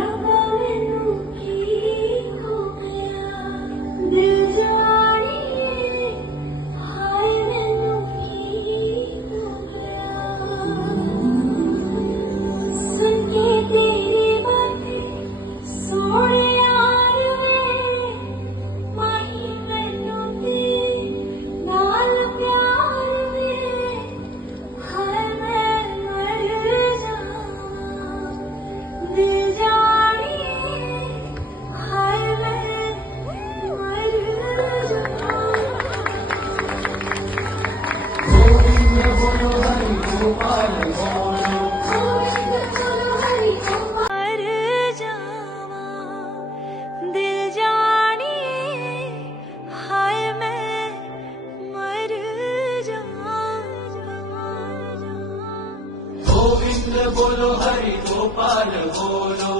रब्बा मैनू की हो गया, दिल जानिए हाय मैनू की हो गया। सुन के तेरी बातें सोने यार वे, माही मैनू तेरे नाल प्यार वे, हाय मैं मर जावां दिल जानिए हाय मैं मर जावां। गोविंद बोलो हरि गोपाल बोलो, मर जावां दिल जानिए हाय मैं मर जावां। गोविंद बोलो हरि गोपाल बोलो।